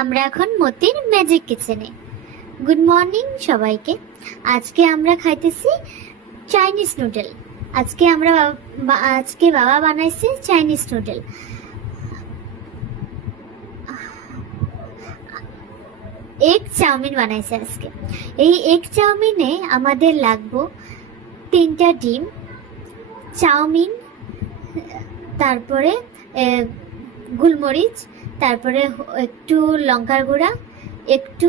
আমরা এখন মতির ম্যাজিক কিচেনে। গুড মর্নিং সবাইকে। আজকে আমরা খাইতেছি চাইনিজ নুডল। আজকে বাবা বানাইছে চাইনিজ নুডল। এগ চাউমিন বানাইছে আজকে। এই এগ চাউমিনে আমাদের লাগবো 3টা ডিম, চাউমিন, তারপরে গোলমরিচ, তারপরে একটু লঙ্কার গুঁড়া, একটু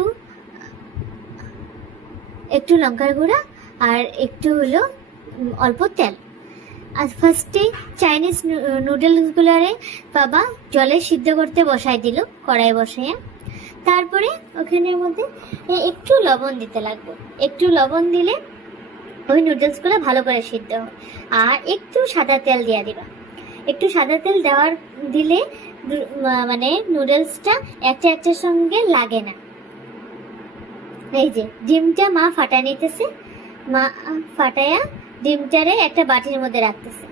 লঙ্কার গুঁড়া, আর একটু হলো অল্প তেল। আর ফার্স্টে চাইনিজ নুডলসগুলারে বাবা জলে সিদ্ধ করতে বসাই দিল, কড়াই বসাইয়া। তারপরে ওখানের মধ্যে একটু লবণ দিতে লাগবে। একটু লবণ দিলে ওই নুডলসগুলো ভালো করে সিদ্ধ হয়। আর একটু সাদা তেল দিয়ে দিবা। একটু সাদা তেল দিলে মানে নুডলসটা একটার সঙ্গে লাগে না। এই যে ডিমটা মা ফাটাই নিতেছে, মা ফাটাইয়া ডিমটারে একটা বাটির মধ্যে রাখতেছে।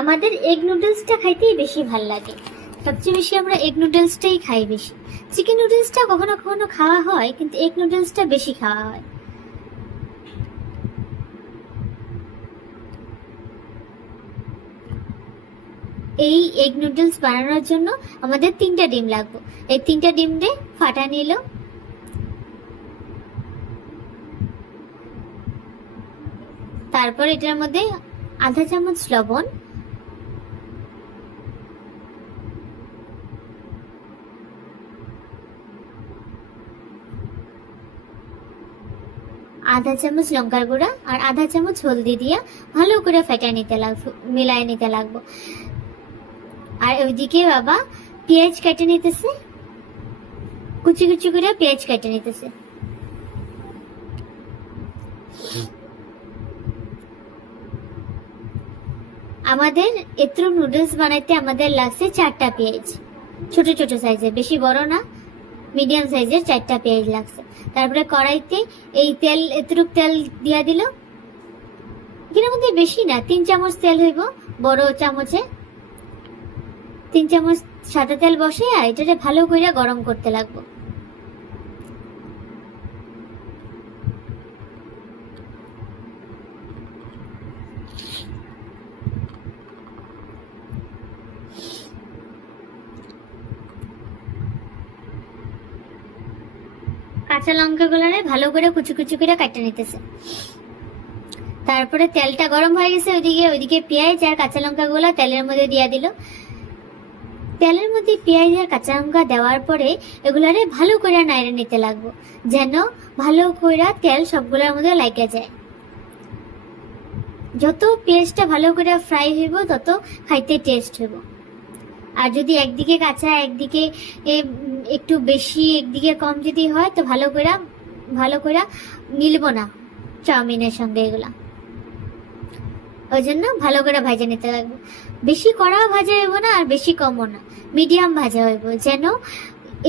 আমাদের এগ নুডলসটা খাইতেই বেশি ভাল লাগে। সবচেয়ে বেশি আমরা এগ নুডলসটাই খাই বেশি। চিকেন নুডলসটা কখনো কখনো খাওয়া হয়, কিন্তু এগ নুডলসটা বেশি খাওয়া হয়। এই এগ নুডলস বানানোর জন্য আমাদের 3টা ডিম লাগবে। এই 3টা ডিমে ফাটা নিল। তারপর এটার মধ্যে আধা চামচ লবণ, আধা চামচ লঙ্কার গুঁড়া আর আধা চামচ হলদি দিয়া ভালো করে ফেটাই নিতে লাগবে, মিলাই নিতে লাগবে। আর ওইদিকে বাবা পেঁয়াজ কেটে নিতেছে, কুচি কুচি করে পেঁয়াজ কেটে নিতেছে। আমাদের এত নুডলস বানাইতে আমাদের লাগছে 4টা পেঁয়াজ, ছোট ছোট সাইজের, বেশি বড় না, মিডিয়াম সাইজের 4টা পেঁয়াজ লাগছে। তারপরে কড়াইতে এই তেল, এতটুক তেল দিয়া দিল। এর মধ্যে বেশি না, 3 চামচ তেল হইব বড় চামচে। 3 চামচ সাদা তেল বসে এটাকে ভালো করে গরম করতে লাগবো। কাঁচা লঙ্কা গুলারে ভালো করে কুচি কুচি করে কাটে নিতেছে। তারপরে তেলটা গরম হয়ে গেছে, ওইদিকে পেঁয়াজ আর কাঁচা লঙ্কা গুলা তেলের মধ্যে দিয়ে দিল। তেলের মধ্যে পেঁয়াজ আর কাঁচা লঙ্কা দেওয়ার পরে এগুলারে ভালো করে নাড়ে নিতে লাগবো, যেন ভালো করে তেল সবগুলোর মধ্যে লাগে যায়। যত পেঁয়াজটা ভালো করে ফ্রাই হইব তত খাইতে টেস্ট হইব। আর যদি একদিকে কাঁচা একদিকে একটু বেশি একদিকে কম যদি হয় তো ভালো করে মিলবো না চাউমিনের সঙ্গে এগুলা। ওই জন্য ভালো করে ভাজা নিতে লাগবে। বেশি কড়াও ভাজা হইব না আর বেশি কমও না, মিডিয়াম ভাজা হইব, যেন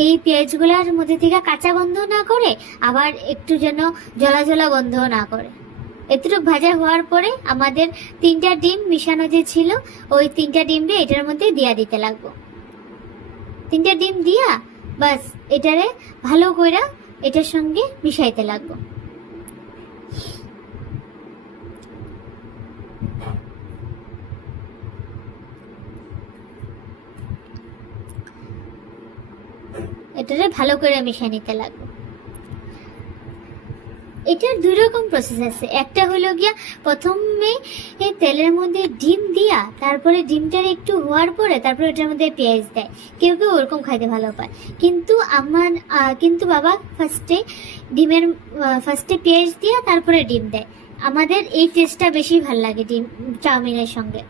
এই পেঁয়াজগুলোর মধ্যে থেকে কাঁচা গন্ধ না করে, আবার একটু যেন জলা জলা গন্ধও না করে। এতটুকু ভাজা হওয়ার পরে আমাদের 3টা ডিম মিশানো যে ছিল, ওই 3টা ডিমরে এটার মধ্যে দিয়া দিতে লাগবো। 3টা ডিম দিয়া বাস এটারে ভালো করে এটার সঙ্গে মিশাইতে লাগবো। এটারে ভালো করে মিশিয়ে নিতে লাগবে। এটার 2 রকম প্রসেস আছে। একটা হলো গিয়া প্রথমে তেলের মধ্যে ডিম দিয়া, তারপরে ডিমটার একটু হওয়ার পরে তারপরে এটার মধ্যে পেঁয়াজ দেয়। কেউ কেউ ওরকম খাইতে ভালো পায়, কিন্তু বাবা ফার্স্টে পেঁয়াজ দিয়া তারপরে ডিম দেয়। আমাদের এই টেস্টটা বেশি ভালো লাগে ডিম চাউমিনের সঙ্গে।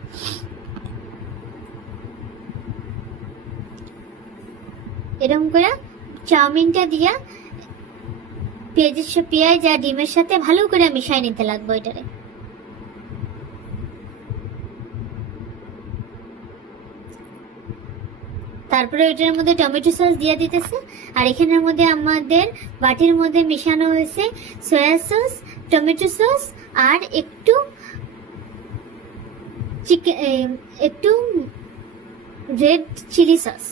এরকম করে চাউমিনটা দিয়া পেঁয়াজ আর ডিমের সাথে ভালো করে মিশাই নিতে লাগবে এটারে। তারপরে এটার মধ্যে টমেটো সস দিয়ে দিতেছে। আর এখানের মধ্যে আমাদের বাটির মধ্যে মিশানো হয়েছে সয়া সস, টমেটো সস আর একটু চিকেন, একটু রেড চিলি সস।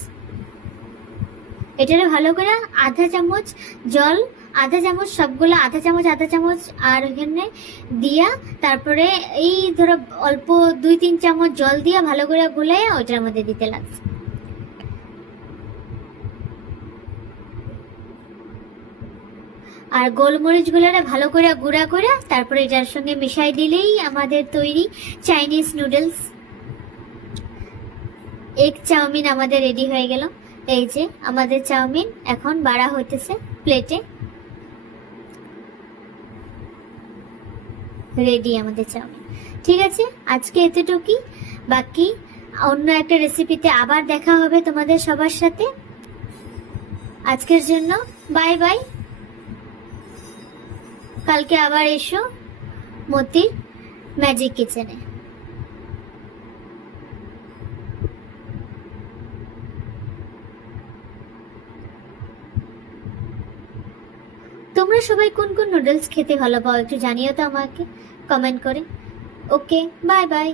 এটারে ভালো করে আধা চামচ জল, আধা চামচ সবগুলো আধা চামচ আর এখানে দিয়া তারপরে এই ধরো অল্প 2-3 চামচ জল দিয়া ভালো করে গুলাইয়া ওইটার মধ্যে দিতে লাগছে। আর গোলমরিচ গুলারে ভালো করে গুঁড়া করে তারপরে এটার সঙ্গে মিশাই দিলেই আমাদের তৈরি চাইনিজ নুডলস। এগ চাউমিন আমাদের রেডি হয়ে গেল। এই যে আমাদের চাউমিন এখন বাড়া হইতেছে প্লেটে, রেডি আমাদের চাউমিন। ঠিক আছে, আজকে এতটুকুই, বাকি অন্য একটা রেসিপিতে আবার দেখা হবে তোমাদের সবার সাথে। আজকের জন্য বাই বাই। কালকে আবার এসো মতির ম্যাজিক কিচেনে। তোমরা সবাই কোন কোন নুডলস খেতে ভালো পাও একটু জানিও তো আমাকে কমেন্ট করে। ওকে, বাই বাই।